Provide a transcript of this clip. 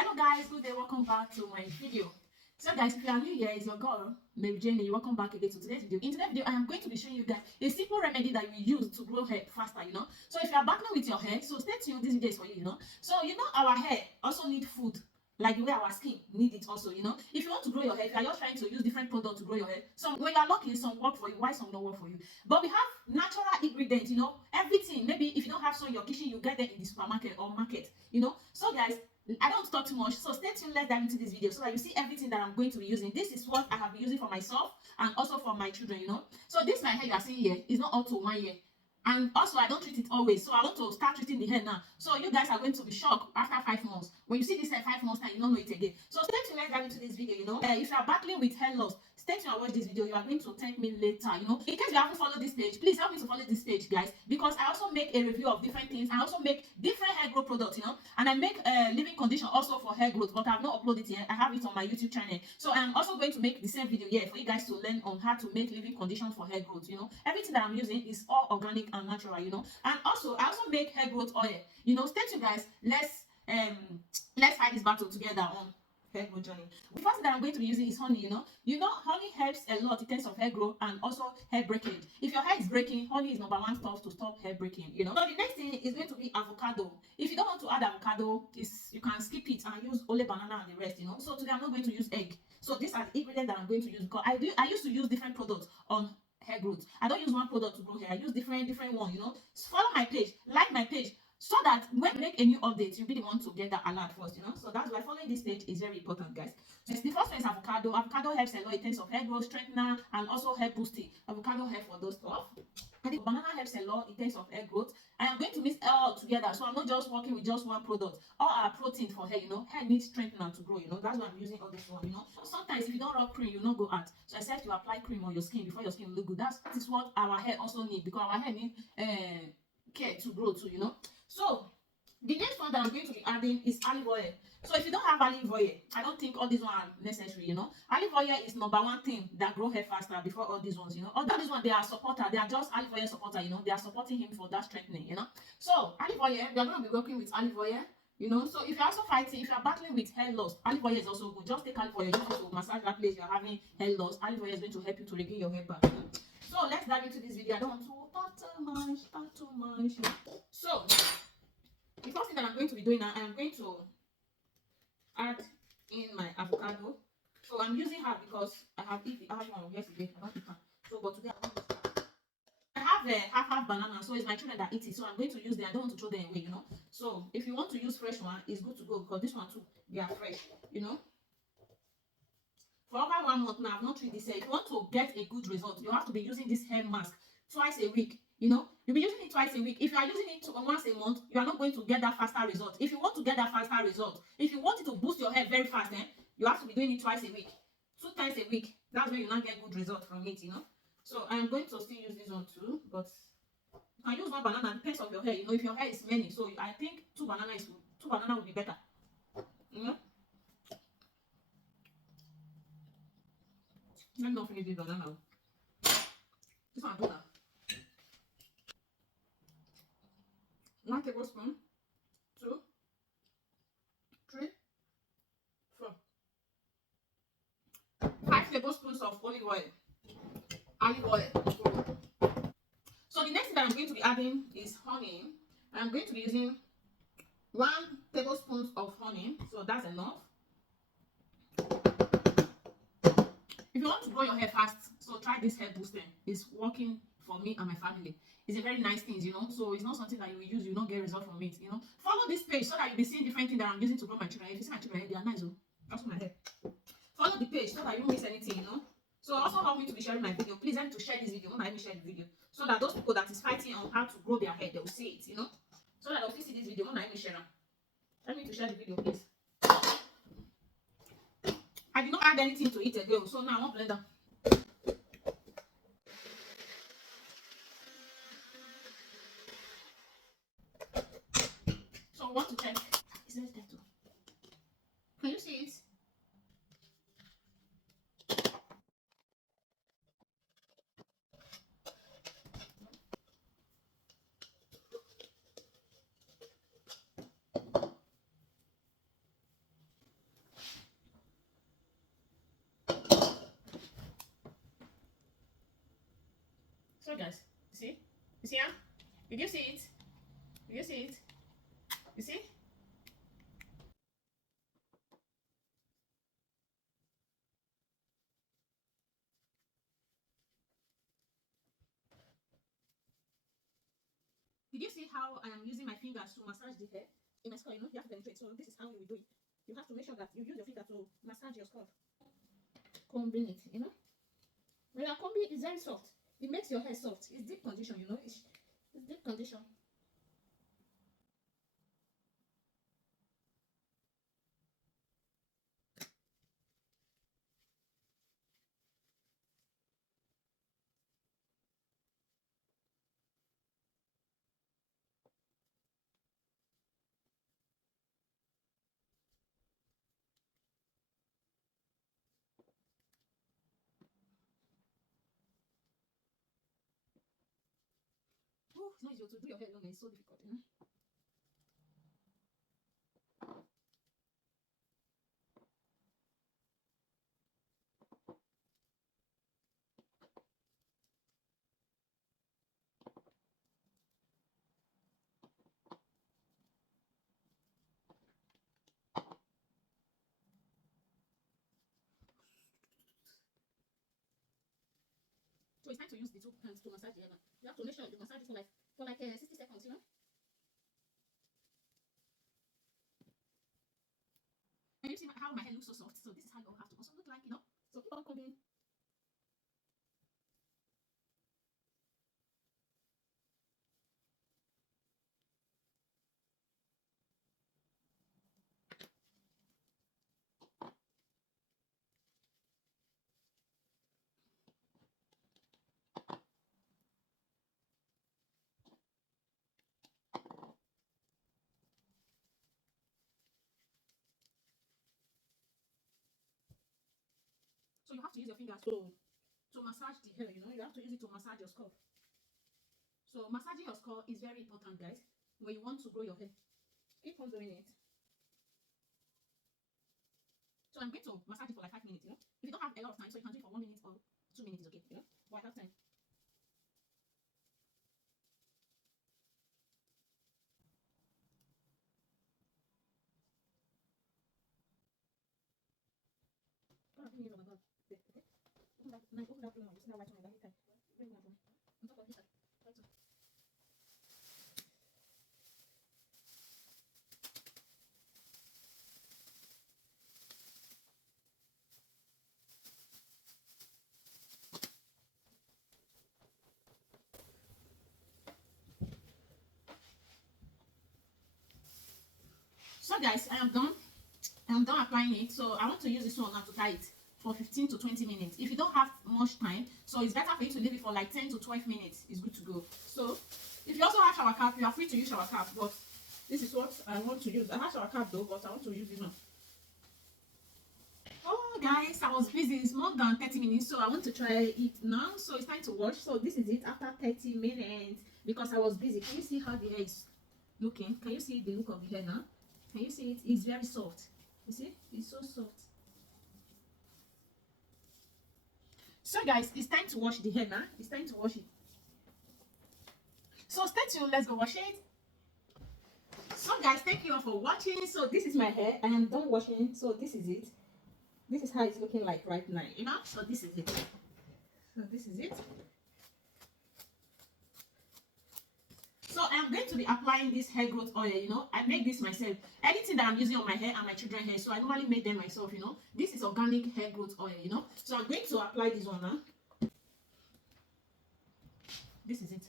Hello guys, good day, welcome back to my video. So guys, if you are new here, it's your girl Mary Jane. Welcome back again to today's video. In today's video, I am going to be showing you guys a simple remedy that you use to grow hair faster, So if you are battling with your hair, so stay tuned, this video is for you, So our hair also need food, like the way our skin need it also, If you want to grow your hair, if you are just trying to use different products to grow your hair, some when you are lucky, some work for you, why some don't work for you. But we have natural ingredients, everything. Maybe if you don't have some in your kitchen, you get them in the supermarket or market, So guys, I don't talk too much, so stay tuned. Let's dive into this video so that you see everything that I'm going to be using. This is what I have been using for myself and also for my children, So this my hair you are seeing here is not up to 1 year. And also, I don't treat it always, so I want to start treating the hair now. So you guys are going to be shocked after 5 months. When you see this hair 5 months time, you don't know it again. So stay tuned, let's dive into this video, If you are battling with hair loss, stay tuned and watch this video. You are going to thank me later, In case you haven't followed this page, please help me to follow this page, guys, because I also make a review of different things. I also make different hair growth products, and I make living condition also for hair growth, but I have not uploaded it yet. I have it on my YouTube channel. So I'm also going to make the same video here for you guys to learn on how to make living condition for hair growth, Everything that I'm using is all organic and natural, And also, I also make hair growth oil, Stay tuned, guys. Let's fight this battle together on hair growth journey. The first thing that I'm going to be using is honey, honey helps a lot in terms of hair growth and also hair breakage. If your hair is breaking, honey is #1 stuff to stop hair breaking, So the next thing is going to be avocado. If you don't want to add avocado, you can skip it and use only banana and the rest, So today I'm not going to use egg. So these are the ingredients that I'm going to use, because I used to use different products on hair growth. I don't use one product to grow hair. I use different one, Follow my page, like my page, so that when I make a new update, you'll be the one to get that alert first, So that's why following this page is very important, guys. So the first one is avocado. Avocado helps a lot in terms of hair growth, strengthener, and also hair boosting. Avocado helps for those stuff. I think banana helps a lot in terms of hair growth. I am going to mix all together, so I'm not just working with just one product. All our protein for hair, Hair needs strengthener to grow, That's why I'm using all this one, Sometimes if you don't rub cream, you not go out. So except you apply cream on your skin before your skin will look good. That is what our hair also need, because our hair need care to grow too, So the next one that I'm going to be adding is olive oil. So if you don't have olive oil, I don't think all these ones are necessary, Olive oil is #1 thing that grow hair faster before all these ones, All these ones, they are supporter. They are just olive oil supporter, They are supporting him for that strengthening, So olive oil, we are going to be working with olive oil, So if you're also fighting, if you're battling with hair loss, olive oil is also good. Just take olive oil, just to massage that place you're having hair loss. Olive oil is going to help you to regain your hair back, So let's dive into this video. I don't want to talk too much. So the first thing that I'm going to be doing now, I am going to add in my avocado. So I'm using her because I have one yesterday. I don't eat her. So but today I have a half banana, so it's my children that eat it. So I'm going to use them. I don't want to throw them away, So if you want to use fresh one, it's good to go, because this one too, they are fresh, For over 1 month now, I've not treated this hair. If you want to get a good result, you have to be using this hair mask twice a week. You'll be using it twice a week. If you are using it once a month, you are not going to get that faster result. If you want to get that faster result, if you want it to boost your hair very fast, you have to be doing it twice a week, 2 times a week. That's when you not get good result from it, So I am going to still use this one too, but you can use one banana. Depends on your hair, If your hair is many, so I think 2 banana would be better, Let me not finish this banana. This one do that. 1 tablespoon, 2, 3, 4, 5 tablespoons of olive oil. So the next thing that I'm going to be adding is honey. I'm going to be using 1 tablespoon of honey, so that's enough. If you want to grow your hair fast, so try this hair booster. It's working for me and my family. It's a very nice thing, So it's not something that you will use, you don't get result from it, Follow this page so that you'll be seeing different things that I'm using to grow my children. If you see my children, they are nice, That's my hair. Follow the page so that you won't miss anything, So also help me to be sharing my video. Please help me to share this video. Let me share the video, so that those people that is fighting on how to grow their hair, they will see it, So that they'll see this video. Let me share them. Help me to share the video, please. I did not add anything to it again, so now I want blender. So I want to check. Is there that too? Can you see it? So guys, you see yeah? Did you see it? Did you see it? You see? Did you see how I am using my fingers to massage the hair in my scalp? You know, you have to penetrate. So this is how we do it. You have to make sure that you use your finger to massage your scalp. Combing it, you know. When you are combing, it's very soft. It makes your hair soft. It's deep condition, you know. It's deep condition. Oh, it's not easy to do your hair alone. It's so difficult, you know. So it's time to use the two hands to massage the hair. You have to make sure you massage it for like 60 seconds, you know. And you see how my hair looks so soft. So this is how you have to also look like, you know. So keep on combing. So you have to use your fingers to massage the hair, you know. You have to use it to massage your scalp. So massaging your scalp is very important, guys, when you want to grow your hair. Keep on doing it. So I'm going to massage it for like 5 minutes, you know. If you don't have a lot of time, so you can do it for 1 minute or 2 minutes, okay, you know. But I have time. Open that thing now. You see that white one in that time. Bring that one. On top of this side. Right on. So guys, I am done. I'm done applying it. So I want to use this one now to tie it for 15 to 20 minutes. If you don't have much time, so it's better for you to leave it for like 10 to 12 minutes. It's good to go. So if you also have shower cap, you are free to use shower cap. But this is what I want to use. I have shower cap though, but I want to use this one. Oh guys, I was busy. It's more than 30 minutes, so I want to try it now. So it's time to wash. So this is it after 30 minutes because I was busy. Can you see how the hair is looking? Can you see the look of the hair now? Can you see it? It's very soft. You see? It's so soft. So guys, it's time to wash the hair now. It's time to wash it. So stay tuned. Let's go wash it. So guys, thank you all for watching. So this is my hair. I am done washing. So this is it. This is how it's looking like right now, you know. So this is it. So this is it. So I'm going to be applying this hair growth oil, you know. I make this myself. Anything that I'm using on my hair and my children's hair, so I normally make them myself, you know. This is organic hair growth oil, you know. So I'm going to apply this one now. This is it.